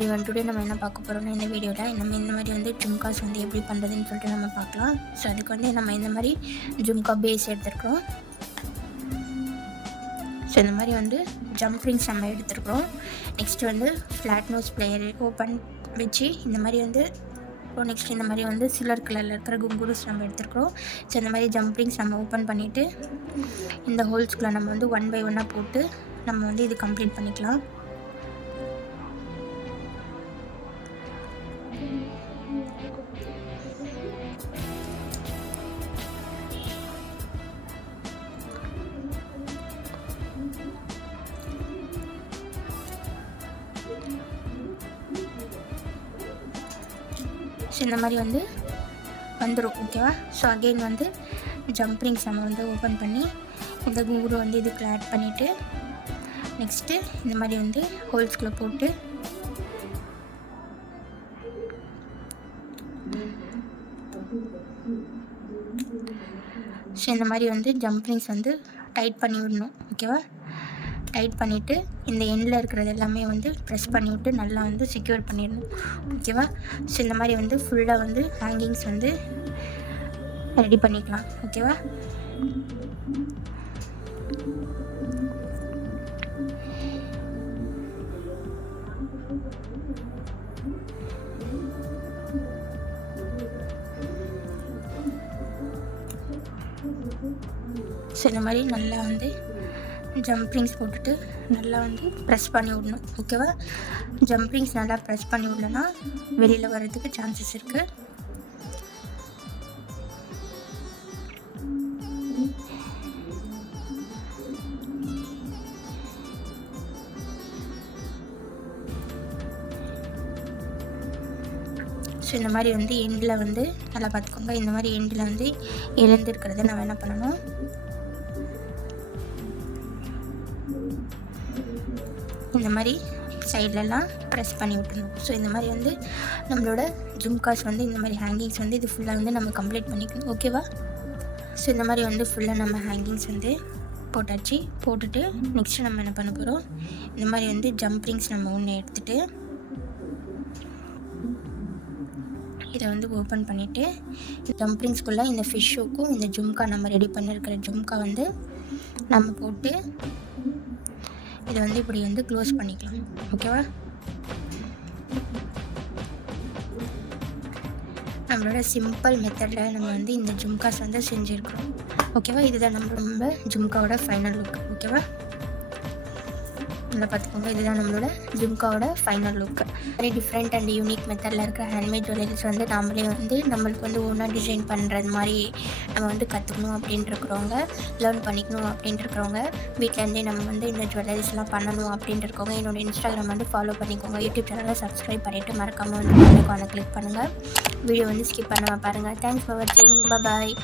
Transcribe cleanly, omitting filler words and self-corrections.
Everyone, today நம்ம என்ன பார்க்க போகிறோம்னா இந்த வீடியோவில் நம்ம இந்த மாதிரி வந்து ஜும்காஸ் வந்து எப்படி பண்ணுறதுன்னு சொல்லிட்டு நம்ம பார்க்கலாம். ஸோ அதுக்கு வந்து நம்ம இந்த மாதிரி ஜும்கா பேஸ் எடுத்துருக்குறோம். ஸோ இந்த மாதிரி வந்து ஜம்ப் ரிங்ஸ் நம்ம எடுத்துருக்குறோம். நெக்ஸ்ட் வந்து ஃப்ளாட் நோஸ் பிளேயர் ஓப்பன் வச்சு இந்த மாதிரி வந்து நெக்ஸ்ட் இந்த மாதிரி வந்து சில்வர் கலரில் இருக்கிற குங்குருஸ் நம்ம எடுத்துருக்குறோம். ஸோ இந்த மாதிரி ஜம்ப் ரிங்ஸ் நம்ம ஓப்பன் பண்ணிவிட்டு இந்த ஹோல்ஸ்குள்ளே நம்ம வந்து 1 by 1 போட்டு நம்ம வந்து இது கம்ப்ளீட் பண்ணிக்கலாம். ஸோ இந்த மாதிரி வந்து வந்துடும். ஓகேவா? ஸோ அகெயின் வந்து ஜம்ப் ரிங்ஸ் நம்ம வந்து ஓப்பன் பண்ணி இந்த குங்குரு வந்து இதுக்கு ஆட் பண்ணிவிட்டு நெக்ஸ்ட்டு இந்த மாதிரி வந்து ஹோல்ஸ்குள்ளே போட்டு ஸோ இந்த மாதிரி வந்து ஜம்ப் ரிங்ஸ் வந்து டைட் பண்ணி விடணும். ஓகேவா? டைட் பண்ணிவிட்டு இந்த எண்டில் இருக்கிறது எல்லாமே வந்து ப்ரெஸ் பண்ணிவிட்டு நல்லா வந்து செக்யூர் பண்ணிடணும். ஓகேவா? ஸோ இந்த மாதிரி வந்து ஃபுல்லாக வந்து ஹேங்கிங்ஸ் வந்து ரெடி பண்ணிக்கலாம். ஓகேவா? ஸோ இந்த மாதிரி நல்லா வந்து ஜம்ப் ரிங்ஸ் போட்டுட்டு நல்லா வந்து ப்ரெஸ் பண்ணி விடணும். ஓகேவா? ஜம்ப் ரிங்ஸ் நல்லா ப்ரெஸ் பண்ணி விடலன்னா வெளியில் வர்றதுக்கு சான்சஸ் இருக்குது. ஸோ இந்த மாதிரி வந்து எண்டில் வந்து நல்லா பார்த்துக்கோங்க. இந்த மாதிரி எண்டில் வந்து எழுந்திருக்கிறத நம்ம என்ன பண்ணணும், இந்த மாதிரி சைட்லலாம் ப்ரெஸ் பண்ணி விட்டுணும். ஸோ இந்த மாதிரி வந்து நம்மளோட ஜும்காஸ் வந்து இந்த மாதிரி ஹேங்கிங்ஸ் வந்து இது ஃபுல்லாக வந்து நம்ம கம்ப்ளீட் பண்ணிக்கணும். ஓகேவா? ஸோ இந்த மாதிரி வந்து ஃபுல்லாக நம்ம ஹேங்கிங்ஸ் வந்து போட்டாச்சு. போட்டுட்டு நெக்ஸ்ட்டு நம்ம என்ன பண்ண போகிறோம், இந்த மாதிரி வந்து ஜம்ப் ரிங்ஸ் நம்ம ஒன்று எடுத்துகிட்டு இதை வந்து ஓப்பன் பண்ணிவிட்டு ஜம்ப் ரிங்ஸ்குள்ளே இந்த ஃபிஷ்ஷுக்கும் இந்த ஜும்கா நம்ம ரெடி பண்ணியிருக்கிற ஜும்கா வந்து நம்ம போட்டு இதை வந்து இப்படி வந்து க்ளோஸ் பண்ணிக்கலாம். ஓகேவா? நம்மளோட சிம்பிள் மெத்தடில் நம்ம வந்து இந்த ஜும்காஸ் வந்து செஞ்சுருக்கிறோம். ஓகேவா? இதுதான் நம்ம ஜும்காவோட ஃபைனல் லுக். ஓகேவா? நல்லா பார்த்துக்கோங்க. இதுதான் நம்மளோட ஜும்காவோட final look. Very different and unique மெத்தடில் இருக்கிற ஹேண்ட்மேட் ஜுவல்லரிஸ் வந்து நாமளே வந்து நம்மளுக்கு வந்து ஒன்றா டிசைன் பண்ணுறது மாதிரி நம்ம வந்து கற்றுக்கணும் அப்படின்ட்டு இருக்கிறவங்க, லேர்ன் பண்ணிக்கணும் அப்படின்ட்டு இருக்கிறவங்க, வீட்டிலேருந்தே நம்ம வந்து இந்த ஜுவல்லரிஸ்லாம் பண்ணணும் அப்படின்ட்டு இருக்கவங்க என்னோடய இன்ஸ்டாகிராம் வந்து ஃபாலோ பண்ணிக்கோங்க. யூடியூப் சேனலை சப்ஸ்கிரைப் பண்ணிவிட்டு மறக்காமல் வந்து கிளிக் பண்ணுங்கள். வீடியோ வந்து ஸ்கிப் பண்ணாமல் பாருங்கள். தேங்க்ஸ் ஃபார் வாட்சிங். பாய்.